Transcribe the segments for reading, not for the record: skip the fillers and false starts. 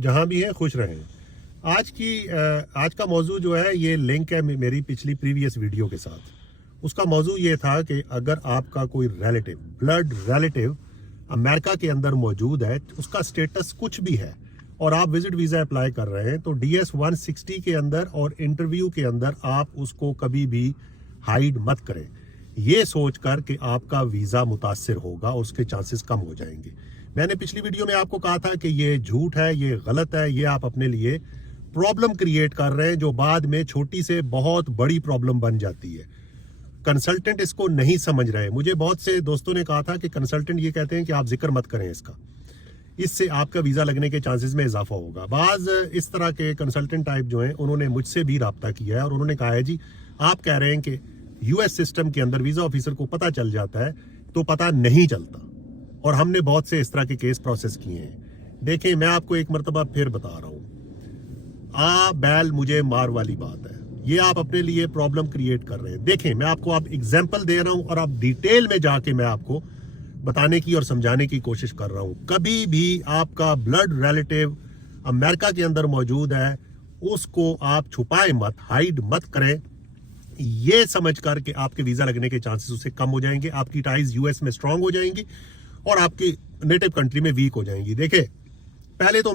जहां भी हैं खुश रहें। आज का मौजू जो है ये लिंक है मेरी पिछली प्रीवियस वीडियो के साथ। उसका मौजू ये था कि अगर आपका कोई रिलेटिव, ब्लड रिलेटिव अमेरिका के अंदर मौजूद है, उसका स्टेटस कुछ भी है और आप विजिट वीज़ा अप्लाई कर रहे हैं, तो DS 160 के अंदर और इंटरव्यू के अंदर आप उसको कभी भी हाइड मत करें, ये सोचकर कि आपका वीज़ा मुतासिर होगा और उसके चांसेस कम हो जाएंगे। मैंने पिछली वीडियो में आपको कहा था कि ये झूठ है, ये गलत है, ये आप अपने लिए प्रॉब्लम क्रिएट कर रहे हैं जो बाद में छोटी से बहुत बड़ी प्रॉब्लम बन जाती है। कंसल्टेंट इसको नहीं समझ रहे। मुझे बहुत से दोस्तों ने कहा था कि कंसल्टेंट ये कहते हैं कि आप जिक्र मत करें इसका, इससे आपका वीज़ा लगने के चांसेस में इजाफा होगा। बाज़ इस तरह के कंसल्टेंट टाइप जो हैं उन्होंने मुझसे भी रब्ता किया है और उन्होंने कहा है जी आप कह रहे हैं कि US सिस्टम के अंदर वीज़ा ऑफिसर को पता चल जाता है, तो पता नहीं चलता। और हमने बहुत से इस तरह के केस प्रोसेस किए हैं। देखें, मैं आपको एक मरतबा फिर बता रहा हूँ, बैल मुझे मार वाली बात है, ये आप अपने लिए प्रॉब्लम क्रिएट कर रहे हैं। देखें, मैं आपको आप एग्जाम्पल दे रहा हूँ और आप डिटेल में जाके मैं आपको बताने की और समझाने की कोशिश कर रहा हूँ। कभी भी आपका ब्लड रिलेटिव अमेरिका के अंदर मौजूद है, उसको आप छुपाए मत, हाइड मत करें, ये समझ कर कि आपके वीज़ा लगने के चांसेस उससे कम हो जाएंगे, आपकी टाइज US में स्ट्रांग हो जाएंगी और आपकी नेटिव कंट्री में वीक हो जाएंगी। देखिए, पहले तो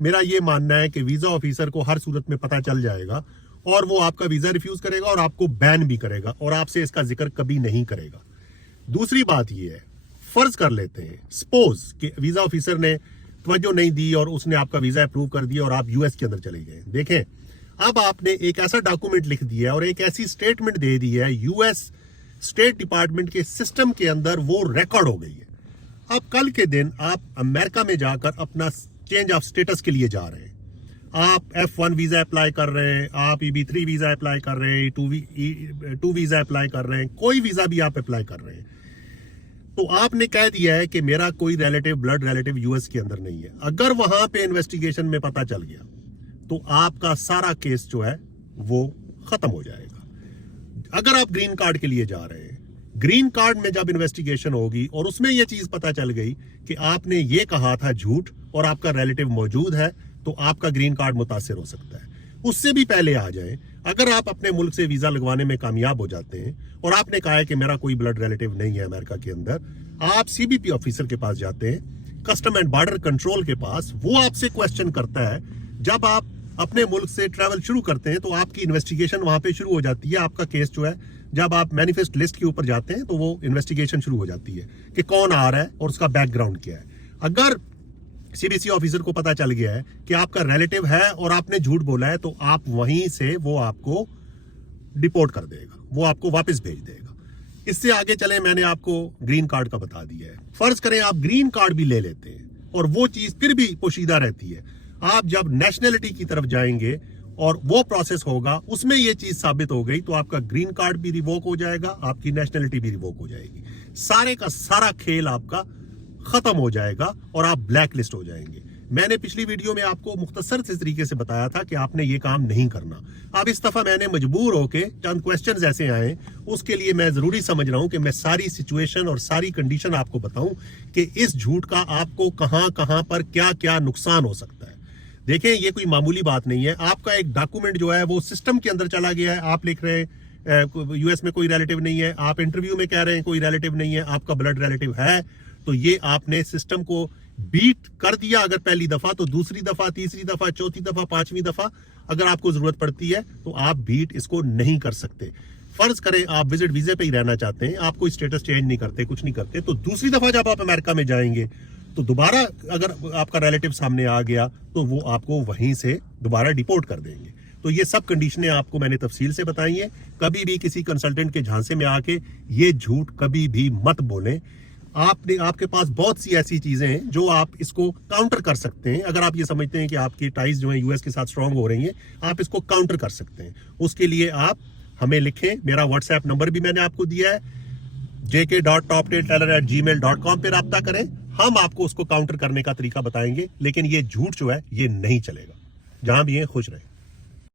मेरा ये मानना है कि वीज़ा ऑफिसर को हर सूरत में पता चल जाएगा और वो आपका वीज़ा रिफ्यूज़ करेगा और आपको बैन भी करेगा और आपसे इसका जिक्र कभी नहीं करेगा। दूसरी बात ये है, फर्ज कर लेते हैं सपोज कि वीज़ा ऑफिसर ने तवज्जो नहीं दी और उसने आपका वीज़ा अप्रूव कर दिया और आप US के अंदर चले गए। देखें, अब आपने एक ऐसा डॉक्यूमेंट लिख दिया और एक ऐसी स्टेटमेंट दे दी है, US स्टेट डिपार्टमेंट के सिस्टम के अंदर वो रिकॉर्ड हो गई है। अब कल के दिन आप अमेरिका में जाकर अपना चेंज ऑफ स्टेटस के लिए जा रहे हैं, आप F1 वीज़ा अप्लाई कर रहे हैं, आप EB3 वीज़ा अप्लाई कर रहे हैं, E2 वीज़ा अप्लाई कर रहे हैं, कोई वीज़ा भी आप अप्लाई कर रहे हैं, तो आपने कह दिया है कि मेरा कोई रिलेटिव, ब्लड रिलेटिव US के अंदर नहीं है। अगर वहां पे इन्वेस्टिगेशन में पता चल गया तो आपका सारा केस जो है वो खत्म हो जाएगा। अगर आप ग्रीन कार्ड के लिए जा रहे हैं, ग्रीन कार्ड में जब इन्वेस्टिगेशन होगी और उसमें यह चीज पता चल गई कि आपने ये कहा था झूठ और आपका रिलेटिव मौजूद है, तो आपका ग्रीन कार्ड मुतासिर हो सकता है। उससे भी पहले आ जाए, अगर आप अपने मुल्क से वीजा लगवाने में कामयाब हो जाते हैं और आपने कहा है कि मेरा कोई ब्लड रिलेटिव नहीं है अमेरिका के अंदर, आप CBP ऑफिसर के पास जाते हैं, कस्टम एंड बॉर्डर कंट्रोल के पास, वो आपसे क्वेश्चन करता है। जब आप अपने मुल्क से ट्रैवल शुरू करते हैं तो आपकी इन्वेस्टिगेशन वहां पे शुरू हो जाती है। आपका केस जो है, जब आप मैनिफेस्ट लिस्ट के ऊपर जाते हैं तो वो इन्वेस्टिगेशन शुरू हो जाती है कि कौन आ रहा है और उसका बैकग्राउंड क्या है। अगर CBC ऑफिसर को पता चल गया है कि आपका रिलेटिव है और आपने झूठ बोला है, तो आप वहीं से वो आपको डिपोर्ट कर देगा, वो आपको वापस भेज देगा। इससे आगे चले, मैंने आपको ग्रीन कार्ड का बता दिया है। फर्ज करें आप ग्रीन कार्ड भी ले लेते हैं और वो चीज फिर भी पोशीदा रहती है। आप जब नेशनैलिटी की तरफ जाएंगे और वो प्रोसेस होगा, उसमें ये चीज साबित हो गई, तो आपका ग्रीन कार्ड भी रिवोक हो जाएगा, आपकी नेशनैलिटी भी रिवोक हो जाएगी, सारे का सारा खेल आपका खत्म हो जाएगा और आप ब्लैक लिस्ट हो जाएंगे। मैंने पिछली वीडियो में आपको मुख्तसर से तरीके से बताया था कि आपने ये काम नहीं करना। अब इस दफा मैंने मजबूर होके चंद क्वेश्चंस ऐसे आए, उसके लिए मैं जरूरी समझ रहा हूं कि मैं सारी सिचुएशन और सारी कंडीशन आपको बताऊं कि इस झूठ का आपको कहां कहां पर क्या क्या नुकसान हो सकता है। देखें, ये कोई मामूली बात नहीं है। आपका एक डॉक्यूमेंट जो है वो सिस्टम के अंदर चला गया है, आप लिख रहे हैं US में कोई रिलेटिव नहीं है, आप इंटरव्यू में कह रहे हैं कोई रिलेटिव नहीं है, आपका ब्लड रिलेटिव है, तो ये आपने सिस्टम को बीट कर दिया। अगर पहली दफा, तो दूसरी दफा, तीसरी दफा, चौथी दफा, पांचवी दफा अगर आपको जरूरत पड़ती है तो आप बीट इसको नहीं कर सकते। फर्ज करें आप विजिट वीजे पे ही रहना चाहते हैं, आप कोई स्टेटस चेंज नहीं करते, कुछ नहीं करते, तो दूसरी दफा जब आप अमेरिका में जाएंगे तो दोबारा अगर आपका रिलेटिव सामने आ गया तो वो आपको वहीं से दोबारा डिपोर्ट कर देंगे। तो ये सब कंडीशनें आपको मैंने तफसील से बताई हैं। कभी भी किसी कंसल्टेंट के झांसे में आके ये झूठ कभी भी मत बोलें। आपके पास बहुत सी ऐसी चीजें हैं जो आप इसको काउंटर कर सकते हैं। अगर आप ये समझते हैं कि आपकी टाइज जो है US के साथ स्ट्रांग हो रही हैं, आप इसको काउंटर कर सकते हैं। उसके लिए आप हमें लिखें, मेरा WhatsApp नंबर भी मैंने आपको दिया है, jk.toptailteller@gmail.com पे राब्ता करें, हम आपको उसको काउंटर करने का तरीका बताएंगे। लेकिन ये झूठ जो है ये नहीं चलेगा। जहां भी हैं खुश रहें।